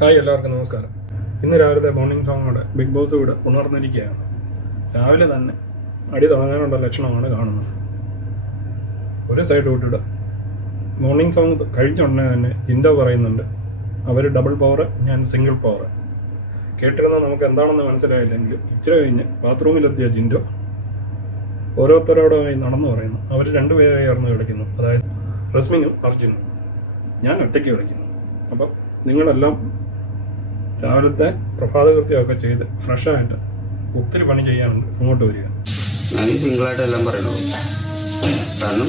Hi, എല്ലാവർക്കും നമസ്കാരം. ഇന്ന് രാവിലത്തെ മോർണിംഗ് സോങ്ങോടെ ബിഗ് ബോസ് ഇവിടെ ഉണർന്നിരിക്കുകയാണ്. രാവിലെ തന്നെ അടി തുടങ്ങാനുള്ള ലക്ഷണമാണ് കാണുന്നത്. ഒരു സൈഡ് വിട്ടിട്ട് മോർണിംഗ് സോങ് കഴിഞ്ഞുടനെ തന്നെ ജിൻഡോ പറയുന്നുണ്ട്, അവർ ഡബിൾ പവർ, ഞാൻ സിംഗിൾ പവർ. കേട്ടിരുന്നത് നമുക്ക് എന്താണെന്ന് മനസ്സിലായില്ലെങ്കിൽ ഇച്ചിരി കഴിഞ്ഞ് ബാത്റൂമിലെത്തിയ ജിൻഡോ ഓരോരുത്തരോടുമായി നടന്നു പറയുന്നു. അവർ രണ്ടുപേരായി ചേർന്ന് കളിക്കുന്നു, അതായത് റസ്മിനും അർജുനും. ഞാൻ ഒറ്റയ്ക്ക് കളിക്കുന്നു. അപ്പം നിങ്ങളെല്ലാം രാവിലത്തെ പ്രഭാതകൃത്യമൊക്കെ ചെയ്ത് ഫ്രഷായിട്ട് ഒത്തിരി പണി ചെയ്യാനുണ്ട്, അങ്ങോട്ട് വരിക. ഞാൻ സിംഗിളായിട്ട് എല്ലാം പറയുള്ളൂ. കാരണം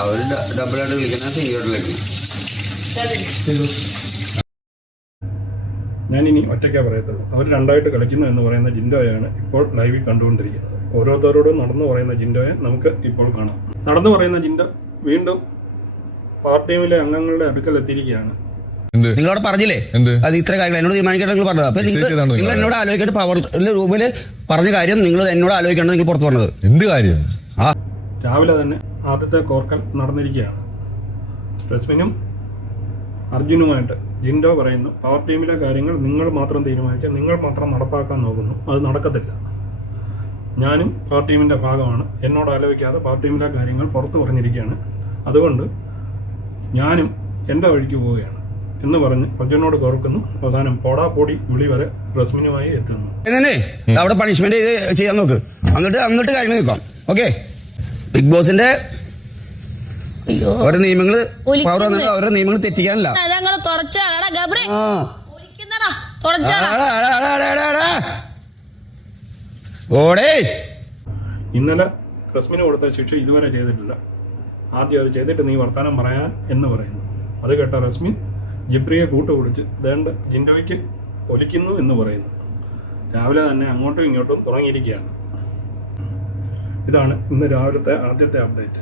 അവർ ഡബിളായിട്ട് വിളിക്കുന്ന സിംഗിളായിട്ട് വിളിക്കണം. ഞാനിനി ഒറ്റയ്ക്കേ പറയത്തുള്ളൂ. അവർ രണ്ടായിട്ട് കളിക്കുന്നു എന്ന് പറയുന്ന ജിൻഡോയാണ് ഇപ്പോൾ ലൈവിൽ കണ്ടുകൊണ്ടിരിക്കുന്നത്. ഓരോരുത്തരോടും നടന്നു പറയുന്ന ജിൻഡോയെ നമുക്ക് ഇപ്പോൾ കാണാം. നടന്നു പറയുന്ന ജിൻഡോ വീണ്ടും പാർട്ടിയിലെ അംഗങ്ങളുടെ അടുക്കൽ എത്തിയിരിക്കുകയാണ്. നിങ്ങളോട് പറഞ്ഞില്ലേ അത് ഇത്ര കാര്യങ്ങൾ എന്നോട് തീരുമാനിക്കേണ്ട നിങ്ങൾ പറഞ്ഞത്. അപ്പൊ നിങ്ങൾ എന്നോട് ആലോചിക്കേണ്ട പവർ റൂമിൽ പറഞ്ഞ കാര്യം നിങ്ങൾ എന്നോട് ആലോചിക്കേണ്ടത് നിങ്ങൾ പുറത്ത് പറഞ്ഞത് എന്ത് കാര്യം? രാവിലെ തന്നെ ആദ്യത്തെ കോർക്കൽ നടന്നിരിക്കുകയാണ്. റസ്മിനും അർജുനുമായിട്ട് ജിൻഡോ പറയുന്നു, പവർ ടീമിലെ കാര്യങ്ങൾ നിങ്ങൾ മാത്രം തീരുമാനിച്ച് നിങ്ങൾ മാത്രം നടപ്പാക്കാൻ നോക്കുന്നു, അത് നടക്കത്തില്ല. ഞാനും പവർ ടീമിൻ്റെ ഭാഗമാണ്, എന്നോട് ആലോചിക്കാതെ പവർ ടീമിലെ കാര്യങ്ങൾ പുറത്ത് പറഞ്ഞിരിക്കുകയാണ്. അതുകൊണ്ട് ഞാനും എൻ്റെ വഴിക്ക് പോവുകയാണ് എന്ന് പറഞ്ഞ് അർജുനോട് കോർക്കുന്നു. അവസാനം പോടാ പോടി വിളി വരെ റസ്മിനുമായി എത്തുന്നു. അവിടെ പണിഷ്മെന്റ് ചെയ്യാൻ നോക്ക്, അങ്ങോട്ട് കാര്യങ്ങൾ നിൽക്കാം. ഓക്കെ, ബിഗ് ബോസിന്റെ ഓരോ നിയമങ്ങള് ഓരോ നിയമങ്ങൾ തെറ്റിക്കാനല്ല. ഇന്നലെ റസ്മിന് കൊടുത്ത ശിക്ഷ ഇതുവരെ ചെയ്തിട്ടില്ല. ആദ്യം അത് ചെയ്തിട്ട് നീ വർത്താനം പറയാൻ എന്ന് പറയുന്നു. അത് കേട്ട റസ്മിൻ ജിബ്രിയെ കൂട്ടുപിടിച്ച് ദേണ്ട ജിൻഡോയ്ക്ക് ഒലിക്കുന്നു എന്ന് പറയുന്നു. രാവിലെ തന്നെ അങ്ങോട്ടും ഇങ്ങോട്ടും തുടങ്ങിയിരിക്കുകയാണ്. ഇതാണ് ഇന്ന് രാവിലത്തെ ആദ്യത്തെ അപ്ഡേറ്റ്.